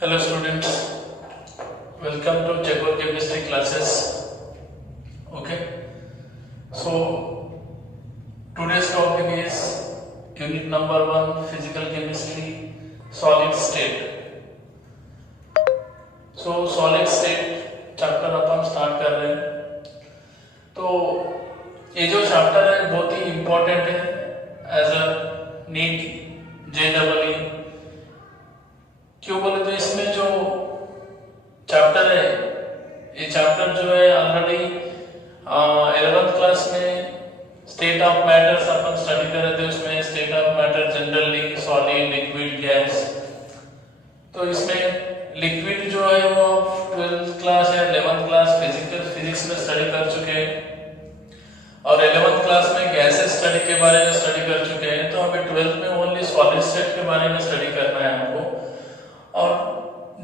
Hello students, welcome to Checo chemistry classes. Okay, so today's topic is unit number 1 physical chemistry solid state. So solid state chapter अपन start कर रहे हैं. तो ये जो chapter है बहुत ही इम्पोर्टेंट है एज अ नीट JEE. क्यों बोले तो इसमें जो चैप्टर है ये चैप्टर जो है ऑलरेडी 11th क्लास में state of matters upon study कर रहे थे. उसमें state of matter generally solid liquid gas. तो इसमें लिक्विड जो है वो 12th क्लास या 11th क्लास फिजिक्स में स्टडी कर चुके हैं और 11th क्लास में गैसेस स्टडी के बारे में स्टडी कर चुके हैं. तो हमें 12th में ओनली सॉलिड स्टेट के बारे में स्टडी करना है हमको. और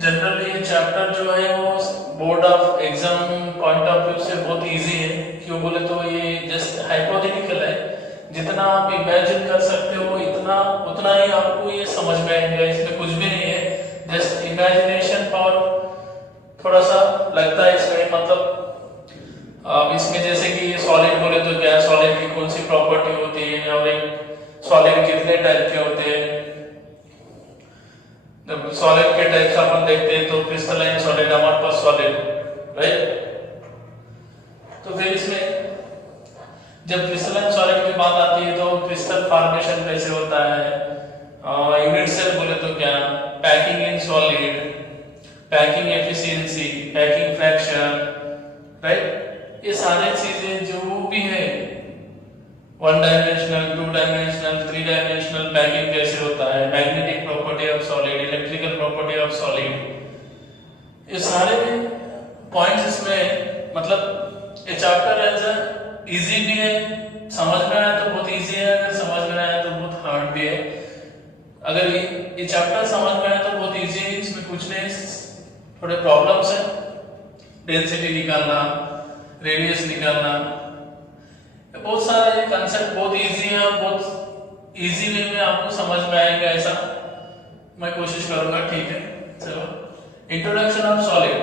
जनरली ये चैप्टर जो है वो board of exam point of view से बहुत इजी है. क्यों बोले तो ये जस्ट हाइपोथेटिकल है. जितना आप इमेजिन कर सकते हो उतना ही आपको ये समझ में आएगा. इसमें कुछ भी नहीं है, जस्ट इमेजिनेशन पावर थोड़ा सा लगता है इसमें. मतलब इसमें जैसे कि सॉलिड बोले तो क्या, सॉलिड की कौन सी प्रॉपर्टी होती है और एक सॉलिड कितने टाइप के होते हैं. जब सॉलिड के टाइप्स अपन देखते हैं तो क्रिस्टलाइन सॉलिड, हमारे पास सॉलिड, राइट. तो फिर इसमें जब क्रिस्टलाइन सॉलिड की बात आती है तो क्रिस्टल फॉर्मेशन कैसे होता है, यूनिट सेल बोले तो क्या, packing in solid, packing efficiency, packing fraction, right. ये सारे चीजें जो भी है 1 डायमेंशनल, 2 डायमेंशनल, 3 डायमेंशनल पैकिंग कैसे होता है, magnetic property of solid, electrical property of solid, ये सारे पॉइंट्स इसमें. मतलब ये चैप्टर ऐसा इजी भी है, समझ में आया तो बहुत इजी है, अगर समझ में आया तो बहुत हार्ड भी है. अगर ये चैप्टर समझ में आया तो बहुत इजी है, इसमें कुछ नहीं, थोड़े प्रॉब्लम्स है. डेंसिटी निकालना, रेडियस निकालना, बहुत सारा ये कंसेप्ट बहुत इजी है और बहुत इजी वे में आपको समझ में आएगा, ऐसा मैं कोशिश करूंगा. ठीक है, चलो. Introduction of solid.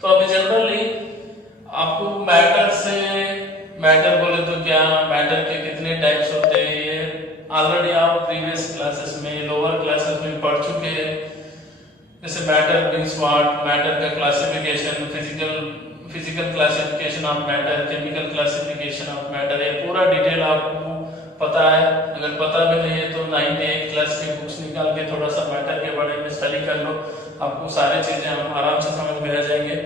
तो अभी जनरली आपको मैटर बोले तो क्या, मैटर के कितने टाइप्स होते हैं ये ऑलरेडी आप प्रीवियस क्लासेस में, लोअर क्लासेस में पढ़ चुके हैं. जैसे मैटर मींस व्हाट, मैटर का classification, physical classification of matter, chemical classification of matter, ये पूरा डिटेल आपको पता है. अगर पता भी नहीं है तो 9th 8th क्लास की बुक्स निकाल के थोड़ा सा मैटर के बारे में स्टडी कर लो, आपको सारी चीजें हम आराम से समझ में आ जाएंगे.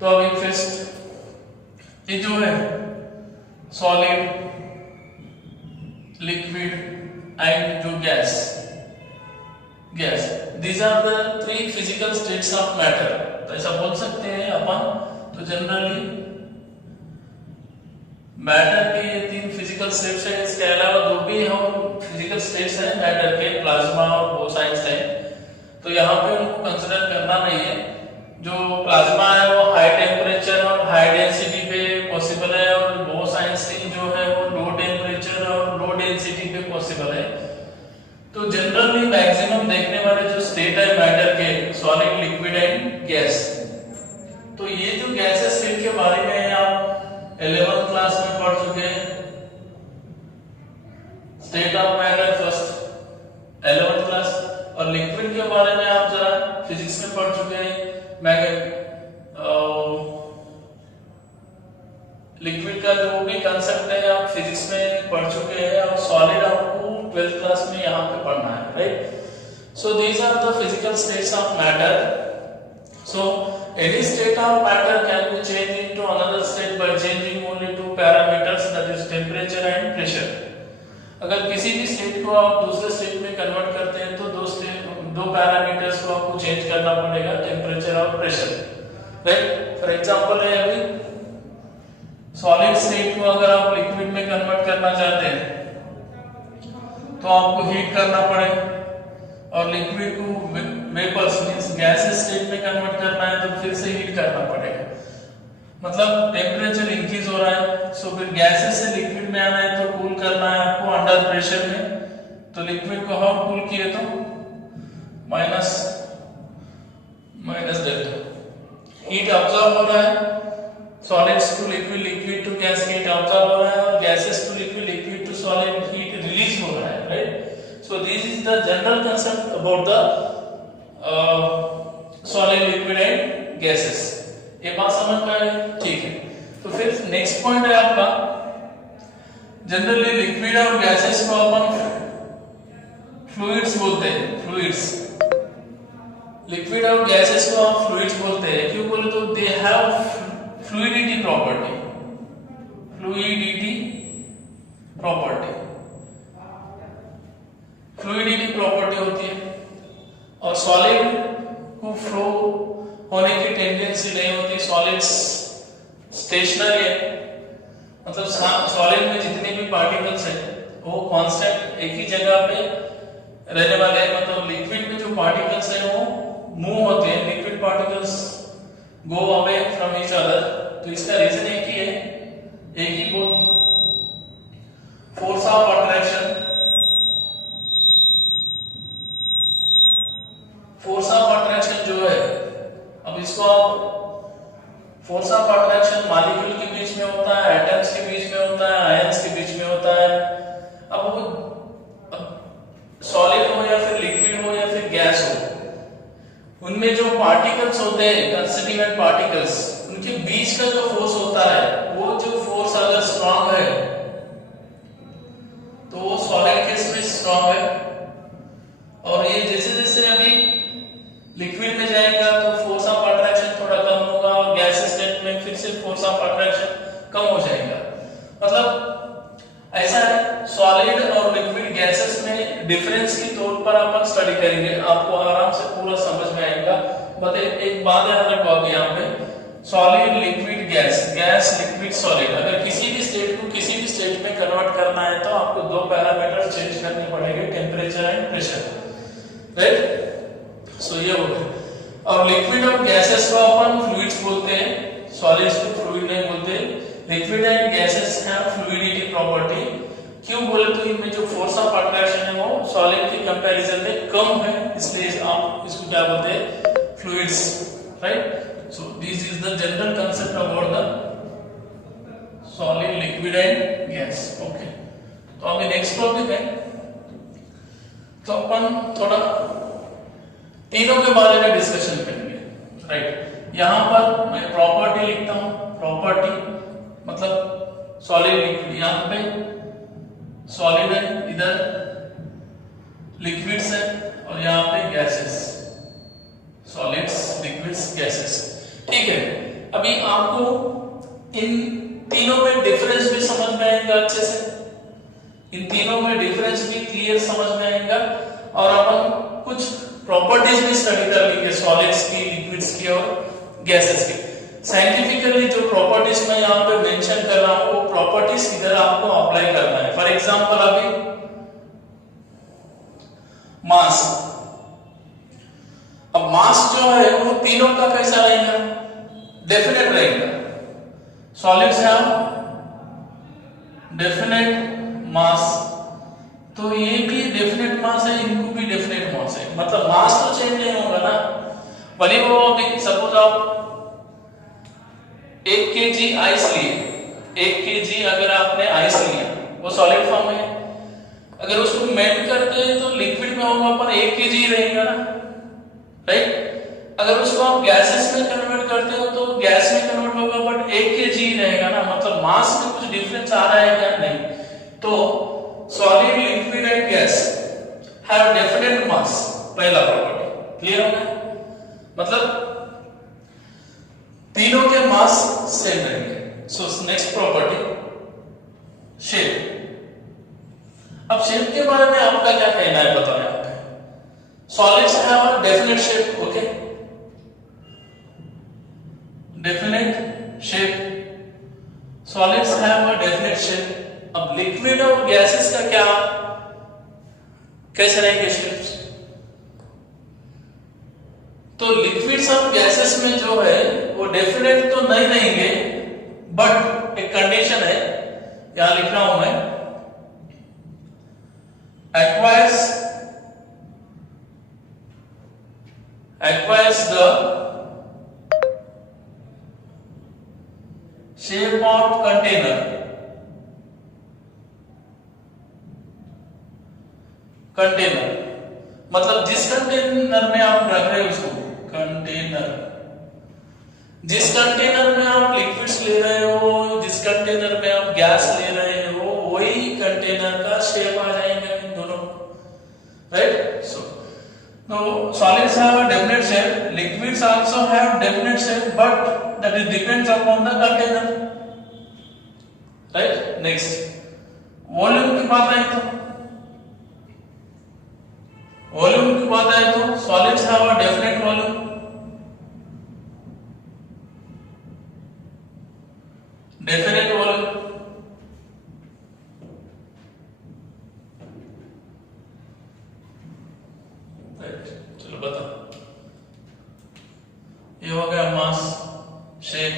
तो अभी फर्स्ट ये जो है सॉलिड, लिक्विड एंड जो gas, these are the 3 physical states of matter. तो ऐसा बोल सकते हैं अपन. तो जनरली मैटर के ये 3 फिजिकल स्टेट्स हैं. इसके अलावा दो भी हम फिजिकल स्टेट्स हैं मैटर के, प्लाज्मा और बोसाइंस हैं. तो यहाँ पे उनको कंसिडर करना नहीं है. जो प्लाज्मा है वो हाई टेम्परेचर और हाई डेंसिटी पे पॉसिबल है, और बोसाइंस जो है वो लो टेम्परेचर और लो डेंसिटी पे पॉसिबल है. तो जनरली मैक्सिमम देखने वाले जो स्टेट है मैटर के, सॉलिड, लिक्विड एंड गैस. तो ये जो गैसेस स्टेट के बारे में आप 11th क्लास में पढ़ चुके हैं. State of matter first 11th class, और लिक्विड के बारे में आप जरा फिजिक्स में पढ़ चुके हैं. लिक्विड का जो भी कंसेप्ट है आप फिजिक्स में पढ़ चुके हैं, और सॉलिड आपको 12th क्लास में यहाँ पे पढ़ना है, right. So these are the physical states of matter. So any state of matter can be changed into another state by changing only 2 parameters, that is temperature and pressure. अगर किसी भी state को आप दूसरे स्टेट में convert करते हैं तो दो पैरामीटर्स को आपको चेंज करना पड़ेगा, टेम्परेचर और प्रेशर, राइट. फॉर एग्जांपल है अभी सॉलिड स्टेट को अगर आप लिक्विड में कन्वर्ट करना चाहते हैं तो आपको हीट करना पड़ेगा, और लिक्विड को वेपर्स मींस गैसेस स्टेट में कन्वर्ट करना है तो फिर से हीट करना पड़ेगा. मतलब टेम्परेचर इंक्रीज हो रहा है, सो फिर गैसेस से लिक्विड में आना है तो कूल करना है आपको अंडर प्रेशर में. तो लिक्विड को हम कूल किए तो हीट ऑब्जॉर्ब हो रहा है, solids to liquid, liquid to gas heat absorb हो रहा है, और gases to liquid, liquid to solid heat release हो रहा है, right. So this is the general concept about the solid, liquid and gases. ये बात समझ में आई? ठीक है। तो फिर नेक्स्ट पॉइंट है आपका, जनरली लिक्विड और गैसेस को अपन फ्लूइड्स बोलते हैं, फ्लूइड्स। लिक्विड और गैसेस को आप फ्लूइड्स बोलते हैं, क्यों बोले तो they have fluidity property, fluidity property, fluidity property होती है। और सॉलिड को फ्लो होने की टेंडेंसी नहीं होती, सॉलिड्स स्टेशनरी है, मतलब सॉलिड में जितने भी पार्टिकल्स हैं वो कांस्टेंट एक ही जगह पे रहने वाले हैं। मतलब लिक्विड में जो पार्टिकल्स हैं वो मूव होते हैं, liquid particles go away from each other. तो इसका रीजन एक ही है, एक ही बोल, force of attraction. Force of attraction जो है, अब इसको आप फोर्स ऑफ अट्रैक्शन मॉलिक्यूल के बीच में होता है, एटम्स के बीच में होता है, आयंस के बीच में होता है। अब सॉलिड हो या फिर लिक्विड हो या फिर गैस हो, उनमें जो पार्टिकल्स होते हैं, कंस्टिट्यूएंट पार्टिकल्स, उनके बीच का जो फोर्स होता है, वो जो फोर्स अगर स्ट्रांग है तो वो सॉलिड केस में स्ट्रांग है। और ये जैसे जैसे अभी लिक्विड में जाएगा तो फोर्स ऑफ अट्रैक्शन थोड़ा कम होगा, और गैस स्टेट में फिर से फोर्स ऑफ अट्रैक्शन कम हो जाएगा। मतलब ऐसा है, सॉलिड और लिक्विड गैसेस में डिफरेंस के तौर पर अपन स्टडी करेंगे, आपको आराम से पूरा समझ में आएगा। बट एक बात याद रखो अभी यहाँ पे, solid, liquid, gas, gas, liquid, solid, अगर किसी भी स्टेट को किसी भी स्टेट में कन्वर्ट करना है तो आपको दो पैरामीटर चेंज करने पड़ेंगे, टेम्परेचर एंड प्रेशर, राइट। सो ये हो गया। और लिक्विड और गैसेस को अपन फ्लूइड्स बोलते हैं, सॉलिड्स को फ्लूइड नहीं बोलते। Liquid and gases have fluidity property, क्यों बोले तो इनमें जो फोर्स ऑफ अट्रैक्शन है वो सॉलिड के कंपैरिजन में कम है, इसलिए आप इसको क्या बोलते हैं, fluids, right. So this is the general concept about the solid, liquid and gas. Okay, तो अभी नेक्स्ट टॉपिक है, तो अपन थोड़ा तीनों के बारे में डिस्कशन करेंगे, राइट। यहां पर मैं प्रॉपर्टी लिखता हूं, प्रॉपर्टी मतलब सॉलिड, लिक्विड, यहां पे सॉलिड है, इधर लिक्विड्स है, और यहां पे गैसेस, सॉलिड्स, लिक्विड्स, गैसेस, ठीक है। अभी आपको इन तीनों में डिफरेंस भी समझ में आएगा अच्छे से, इन तीनों में डिफरेंस भी क्लियर समझ में आएगा, और अपन कुछ प्रॉपर्टीज भी स्टडी कर लेंगे, सॉलिड्स की, लिक्विड्स की और गैसेस की। साइंटिफिकली जो प्रॉपर्टीज मैं यहाँ पे मेंशन कर रहा हूँ वो प्रॉपर्टीज इधर आपको अप्लाई करना है। फॉर एग्जांपल अभी मास, अब मास जो है वो तीनों का कैसा रहेगा, डेफिनेट रहेगा। सॉलिड्स हैव डेफिनेट मास, तो ये भी डेफिनेट मास है, इनको भी डेफिनेट मास है, मतलब मास तो चेंज नहीं होगा ना। भले वो अभी सपोज आप 1 kg आइस लिए, 1 kg अगर आपने आइस लिया, वो सॉलिड फॉर्म है, अगर उसको मेल्ट करते हैं तो लिक्विड में होगा पर 1 kg ही रहेगा ना, राइट। अगर उसको आप गैसेस में कन्वर्ट करते हो तो गैस में कन्वर्ट होगा बट 1 kg ही रहेगा ना, मतलब मास में कुछ डिफरेंस आ रहा है क्या, नहीं। तो solid, liquid and guys have definite मास, पहला प्रॉपर्टी क्लियर हो गया, मतलब तीनों के मास सेम रहेंगे। So next property, shape. अब शेप के बारे में आपका क्या कहना है बताओ यहाँ पे। Solids have a definite shape, okay, definite shape, solids have a definite shape. अब लिक्विड और गैसेस का क्या, कैसे रहेंगे शेप्स। तो लिक्विड्स और गैसेस में जो है वो डेफिनेट तो नहीं रहेंगे, बट एक कंडीशन है, यहां लिख रहा हूं मैं, acquires the of container, container मतलब जिस कंटेनर में आप रख रहे हो उसको कंटेनर, जिस कंटेनर में आप लिक्विड्स ले रहे हो, जिस कंटेनर में आप गैस ले रहे हो, वही कंटेनर का शेप आ जाएगा इन दोनों, right. So no solids have a definite shape, liquids also have definite shape, but that is depends upon the container, right. Next volume की बात आई तो, वॉल्यूम की बात आए तो solids have a definite volume, definite volume, चलो बताओ, ये हो गया मास, शेप,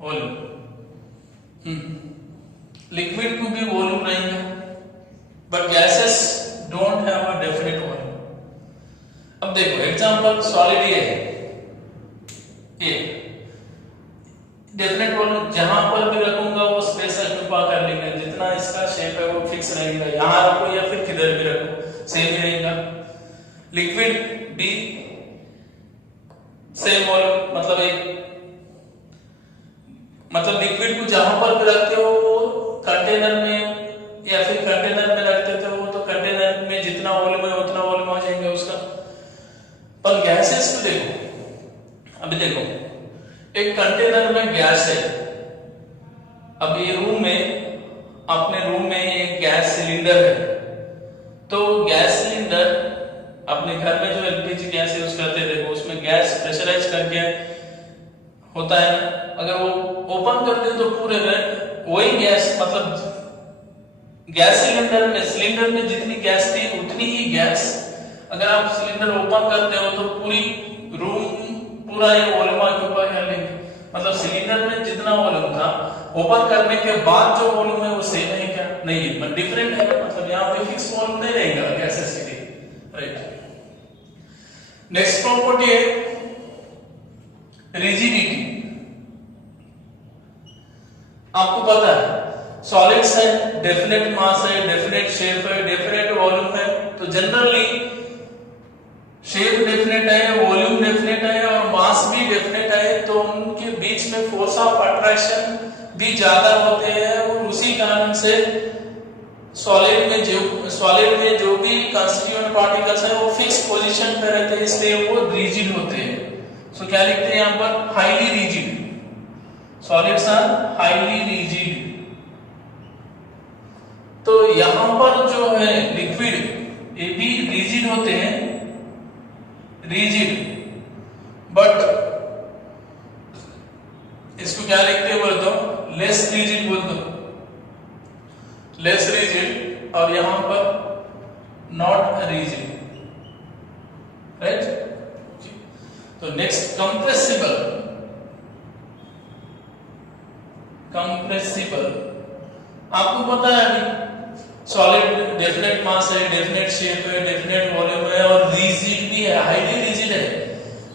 वॉल्यूम। लिक्विड को भी वॉल्यूम रहेंगे, but gases don't have a definite volume. अब देखो एग्जांपल सॉलिड ये है, ये डेफिनेट वॉल्यूम जहां पर भी रखूंगा वो स्पेस ऑक्यूपाई कर लेगा, जितना इसका शेप है वो फिक्स रहेगा, यहां रखो या फिर किधर भी रखो सेम ही रहेगा। लिक्विड भी सेम वॉल्यूम, मतलब एक मतलब लिक्विड को जहां पर भी रखते हो कंटेनर में या फिर कंटेनर में रखते हो तो कंटेनर में जितना वॉल्यूम है उतना वॉल्यूम आ जाएगा उसका। पर गैसेस को देखो, अभी देखो एक कंटेनर में गैस है, अब ये रूम में, अपने रूम में एक गैस सिलेंडर है, तो गैस सिलेंडर अपने घर में जो एलपीजी गैस यूज करते थे उसमें गैस प्रेशराइज करके होता है ना, अगर वो ओपन करते हैं तो पूरे वही गैस, मतलब गैस सिलेंडर में जितनी गैस थी उतनी ही गैस अगर आप सिलेंडर ओपन करते हो तो पूरी रूम पूरा ये वॉल्यूम ऑक्यूपाई कर लेंगे। मतलब सिलेंडर में जितना वॉल्यूम था ओपन करने के बाद जो वॉल्यूम है वो सेम है क्या? नहीं है, बट डिफरेंट है, मतलब यहाँ पे फिक्स वॉल्यूम नहीं रहेगा गैसेस के लिए, राइट। नेक्स्ट प्रॉपर्टी है रिजिडिटी। आपको पता है सॉलिड्स है, डेफिनेट मास है, डेफिनेट शेप है, डेफिनेट वॉल्यूम है, तो जनरली शेप डेफिनेट है, वॉल्यूम डेफिनेट है और मास भी डेफिनेट है, तो उनके बीच में फोर्स ऑफ अट्रैक्शन भी ज्यादा होते हैं और उसी कारण से सॉलिड में जो भी कंस्टिट्यूएंट पार्टिकल्स हैं वो फिक्स पोजीशन पे रहते हैं, इसलिए वो रिजिड होते हैं। सो क्या लिखते हैं यहाँ पर? Highly rigid. Solids are highly rigid. तो यहां पर जो है लिक्विड ये भी रिजिड होते हैं, रिजिड, बट इसको क्या लिखते हैं बोल दो? लेस रिजिड बोल दो, लेस रिजिड, और यहां पर नॉट रिजिड, राइट। तो नेक्स्ट कंप्रेसिबल। कंप्रेसिबल आपको पता है अभी सॉलिड डेफिनेट मास है, डेफिनेट शेप है, डेफिनेट वॉल्यूम है और रिजिड भी है, हाईली रिजिड है।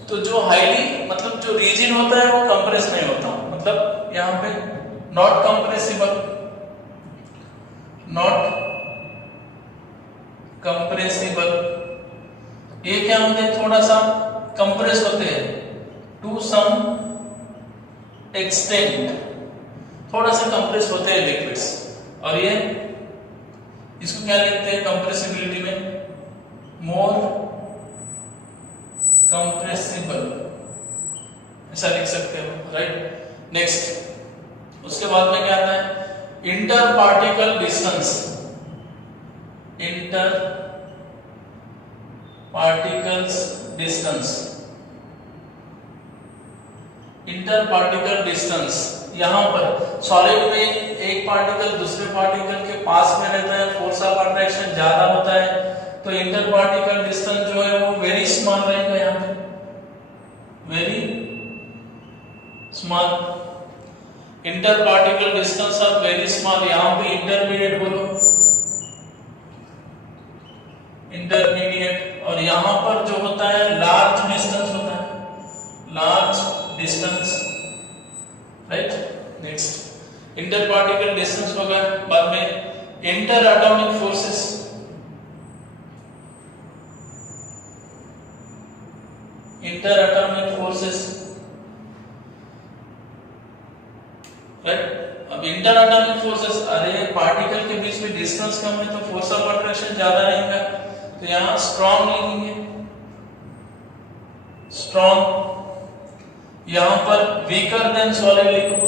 तो जो हाईली मतलब जो रिजिड होता है वो कंप्रेस नहीं होता, मतलब यहां पे नॉट कंप्रेसिबल, नॉट कंप्रेसिबल। ये क्या होते हैं? थोड़ा सा कंप्रेस होते हैं टू सम एक्सटेंट, थोड़ा सा कंप्रेस होते हैं लिक्विड्स। और ये इसको क्या लिखते हैं कंप्रेसिबिलिटी में? मोर कंप्रेसिबल, ऐसा लिख सकते हो, राइट। नेक्स्ट उसके बाद में क्या आता है? Inter particle distance. Inter particles distance, inter particle distance. यहां पर सॉलिड में एक पार्टिकल दूसरे पार्टिकल के पास में रहता है, फोर्स ऑफ अट्रैक्शन ज्यादा होता है, तो इंटर पार्टिकल डिस्टेंस जो है वो वेरी स्मॉल रहेगा, यहां पे very small. Inter particle distance of very small, यहां पे इंटरमीडिएट बोलो, इंटरमीडिएट। और यहां पर जो होता है लार्ज डिस्टेंस होता है, large distance, right. Next inter particle distance होगा, बाद में inter atomic forces, inter atomic forces, right. अब इंटर एटॉमिक फोर्सेस, अरे पार्टिकल के बीच में डिस्टेंस कम है तो फोर्स ऑफ अट्रैक्शन ज्यादा रहेगा, तो यहां स्ट्रॉन्ग लिखेंगे, स्ट्रॉन्ग। यहां पर वीकर देन सॉलिड लिखो,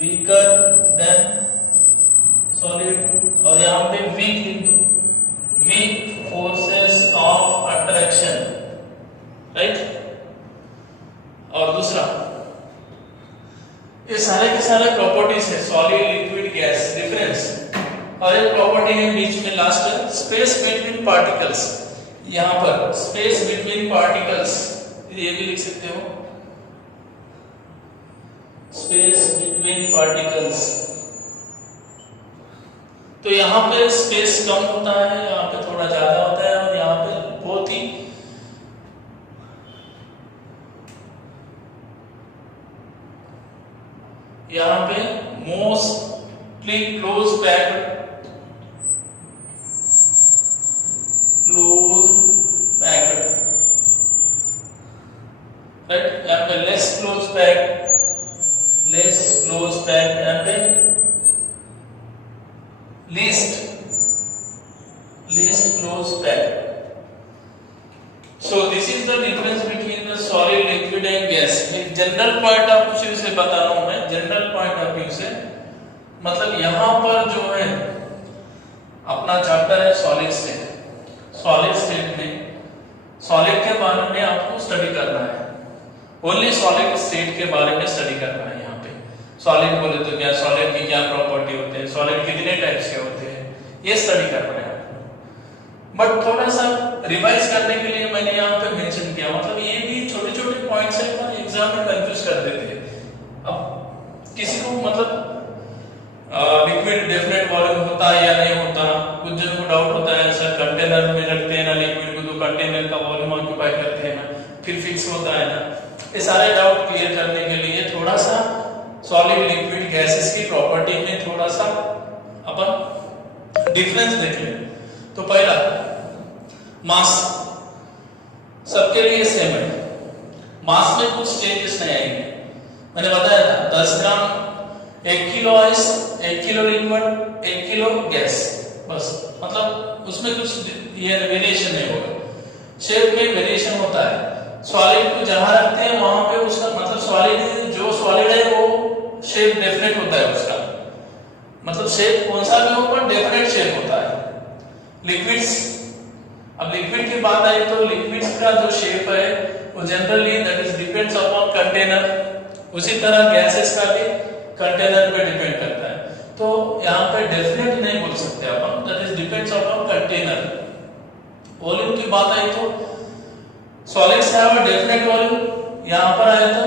वीकर देन सॉलिड, और यहां पे वीक लिख दो, weak forces of attraction, right. और दूसरा, ये सारे के सारे प्रॉपर्टीज है, सॉलिड लिक्विड गैस डिफरेंस, और एक प्रॉपर्टी है बीच में लास्ट, स्पेस बिटवीन पार्टिकल्स। यहां पर स्पेस बिटवीन पार्टिकल्स, ये भी लिख सकते हो, स्पेस बिटवीन पार्टिकल्स। तो यहां पे स्पेस कम होता है, यहां पे थोड़ा ज्यादा होता है, और यहां पे बहुत ही यहां पे मोस्टली क्लोज पैक्ड, राइट। यहां पे लेस क्लोज पैक्ड, यहां पे least close packed. So this is the difference between the solid, liquid and gas. एक जनरल पॉइंट ऑफ व्यू से बता रहा हूं मैं, जनरल पॉइंट ऑफ व्यू से, मतलब यहां पर जो है अपना चैप्टर है सॉलिड स्टेट। सॉलिड स्टेट में सॉलिड के बारे में आपको स्टडी करना है, ओनली सॉलिड स्टेट के बारे में स्टडी करना है। यहाँ पे सॉलिड बोले तो क्या, सॉलिड की क्या प्रॉपर्टी होते हैं, सॉलिड कितने टाइप्स के होते हैं, ये स्टडी करना है। बट थोड़ा सा रिवाइज करने के लिए मैंने यहाँ पे मेंशन किया, मतलब ये भी छोटे छोटे पॉइंट्स हैं पर एग्जाम में कंफ्यूज कर देते हैं। अब किसी को मतलब लिक्विड डेफिनेट वॉल्यूम होता है या नहीं होता, कुछ जन को डाउट होता है सर कंटेनर में रखते हैं ना लिक्विड को, तो कंटेनर का वॉल्यूम ऑक्यूपाई करते हैं ना, फिर फिक्स होता है ना, ये सारे डाउट क्लियर करने के लिए थोड़ा सा सॉलिड लिक्विड गैसेस की प्रॉपर्टी में थोड़ा सा अपन डिफरेंस देख लें। तो पहला मास सबके लिए सेम है, मास में कुछ चेंजेस नहीं आएंगे। मैंने बताया था 10 ग्राम 1 kilo ice, 1 kilo liquid, 1 kilo gas, बस, मतलब उसमें कुछ ये वेरिएशन नहीं होगा। शेप में वेरिएशन होता है, सॉलिड को जहां रखते हैं वहां पे उसका मतलब सॉलिड, जो सॉलिड है वो शेप डेफिनेट होता है उसका, मतलब शेप कौन सा भी हो पर डेफिनेट शेप होता है। लिक्विड्स, अब लिक्विड की बात आई तो लिक्विड्स का जो शेप है वो generally that is depends upon container, उसी तरह गैसेस का भी कंटेनर पे डिपेंड करता है। तो यहाँ पे डेफिनेट नहीं बोल सकते अपन, that is depends upon container. Volume की बात आई तो solids have a definite volume, यहाँ पर आए तो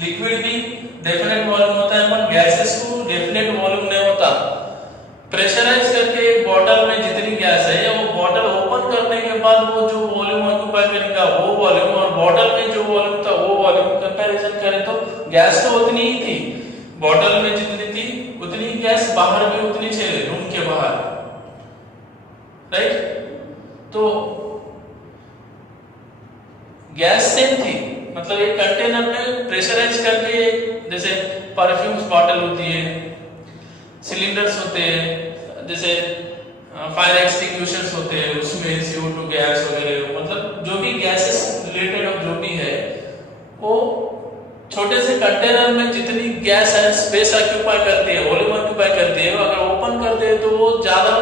लिक्विड भी डेफिनेट वॉल्यूम होता है, पर गैसेस को डेफिनेट वॉल्यूम नहीं होता। प्रेशराइज करके एक बॉटल में जितनी गैस है, वो बॉटल ओपन करने के बाद वो जो वॉल्यूम ऑक्यूपाई करेगा वो वॉल्यूम, और बॉटल में जो वॉल्यूम था वो वॉल्यूम कंपैरिजन करें तो गैस तो उतनी ही थी, बॉटल में जितनी थी उतनी गैस बाहर भी उतनी चाहिए, रूम के बाहर, राइट। तो गैस सेम थी, मतलब एक कंटेनर में प्रेशराइज करके, जैसे परफ्यूम्स बॉटल होती है, सिलेंडर्स होते हैं, जैसे फायर एक्सटिंग्विशर्स होते हैं, उसमें CO2 गैस वगैरह, मतलब जो भी गैसेस रिलेटेड जो भी है वो छोटे से कंटेनर में जितनी गैस है स्पेस ऑक्यूपाई करती है, वॉल्यूम ऑक्यूपाई करती है, अगर ओपन करते हैं तो वो ज्यादा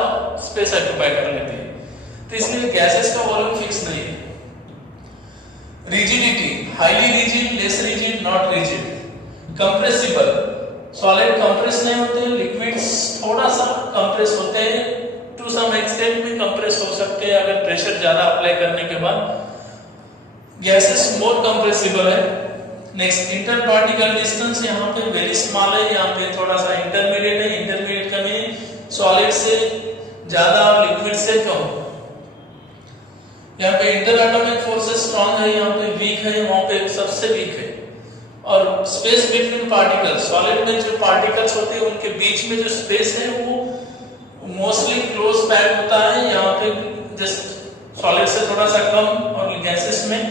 स्पेस ऑक्यूपाई कर लेती है, तो इसलिए गैसेस का वॉल्यूम फिक्स नहीं है। Rigidity, highly rigid, less rigid, not rigid. Compressible, solid compress नहीं होते, लिक्विड्स थोड़ा सा कंप्रेस होते हैं, टू सम एक्सटेंट में कंप्रेस हो सकते हैं अगर प्रेशर ज्यादा अप्लाई करने के बाद। गैसेस मोर कंप्रेसिबल है। नेक्स्ट, इंटर पार्टिकल डिस्टेंस, यहाँ पे वेरी स्मॉल है, यहाँ पे थोड़ा सा इंटरमीडिएट है, इंटरमीडिएट का मीनिंग सॉलिड से ज्यादा और लिक्विड से कम। यहाँ पे इंटर एटॉमिक फोर्सेस स्ट्रॉन्ग है, यहाँ पे वीक है, वहां पे सबसे वीक है, और स्पेस बिटवीन पार्टिकल्स, सॉलिड में जो पार्टिकल्स होते हैं उनके बीच में जो स्पेस है वो मोस्टली क्लोज पैक होता है। यहाँ पे जस्ट सॉलिड से थोड़ा सा कम, और गैसेस में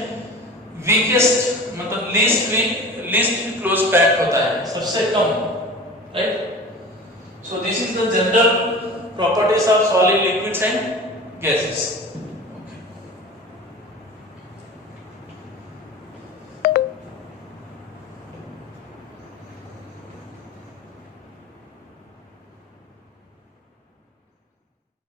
वीकेस्ट मतलब लीस्ट क्लोज पैक होता है, सबसे कम, right. So this is the general properties of solid, liquids and gases.